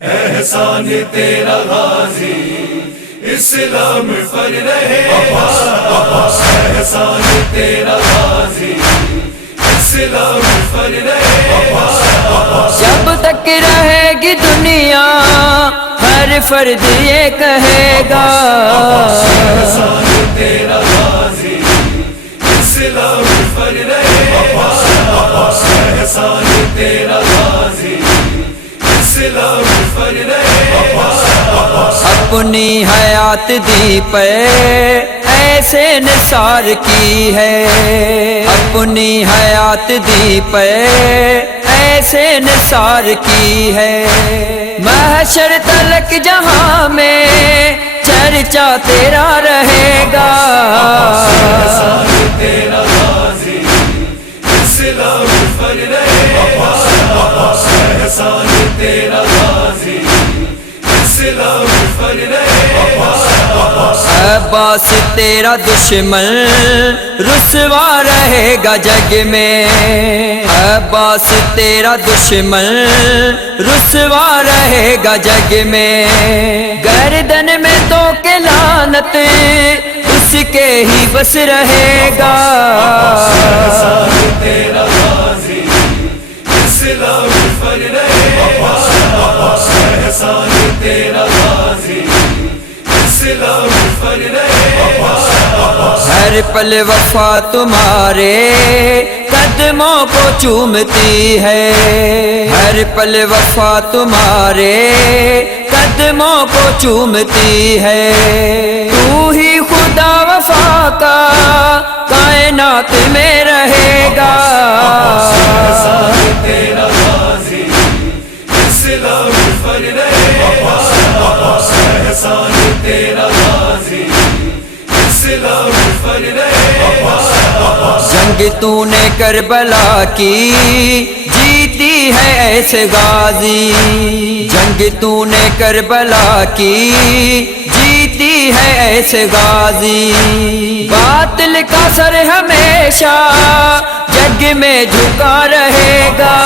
احسان تیرا غازی اسلام پر رہے گا، احسان تیرا غازی اسلام پر رہے گا۔ جب تک رہے گی دنیا ہر فرد یہ کہے گا، احسان تیرا غازی اسلام پر رہے گا، احسان تیرا غازی اسلام پر رہے گا۔ اپنی حیات دی پہ ایسے نثار کی ہے، اپنی حیات دی پہ ایسے نثار کی ہے، محشر تلک جہاں میں چرچا تیرا رہے گا، احسان تیرا غازی اسلام پر رہے گا، احسان تیرا غازی اسلام پر رہے گا۔ عباس تیرا دشمن رسوا رہے گا جگ میں، عباس تیرا دشمن رسوا رہے گا جگ میں، گردن میں تو کہ لعنت اس کے ہی بس رہے گا، احسان تیرا غازی اسلام پر رہے گا، احسان تیرا غازی اسلام پر رہے گا۔ ہر پل وفا تمہارے قدموں کو چومتی ہے، ہر پل وفا تمہارے قدموں کو چومتی ہے، تو ہی خدا وفا کا کائنات میں رہے گا، احسان تیرا غازی اسلام پر رہے گا، احسان تیرا غازی اسلام پر رہے گا۔ جنگ تو نے کربلا کی جیتی ہے ایسے غازی، جنگ تو نے کربلا کی جیتی ہے ایسے غازی، باطل کا سر ہمیشہ جگ میں جھکا رہے گا،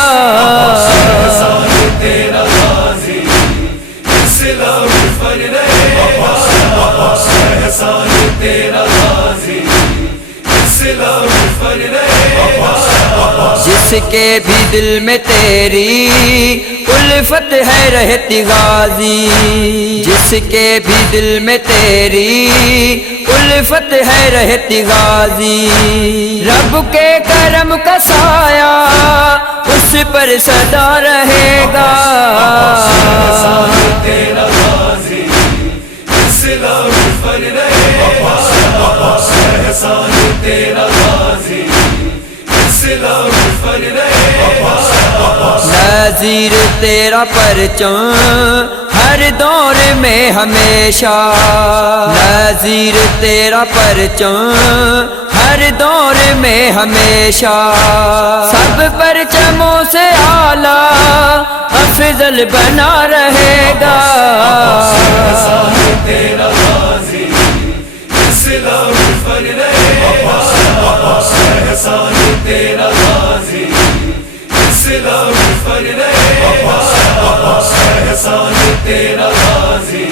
احسان تیرا غازی اسلام پر رہے گا، احسان تیرا غازی اسلام پر رہے گا۔ جس کے بھی دل میں تیری الفت ہے رہتی غازی، جس کے بھی دل میں تیری الفت ہے رہتی غازی، رب کے کرم کا سایہ اس پر سدا رہے گا، احسان تیرا غازی اسلام پر رہے گا، احسان تیرا غازی اسلام پر رہے گا۔ نذیر تیرا پرچم ہر دور میں ہمیشہ، نذیر تیرا پرچم ہر دور میں ہمیشہ، سب پرچموں سے اعلیٰ افضل بنا رہے گا، احسان تیرا غازی اسلام پر رہے گا، احسان تیرا غازی اسلام پر رہے گا، احسان تیرا غازی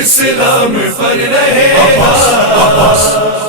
اسلام پر رہے گا۔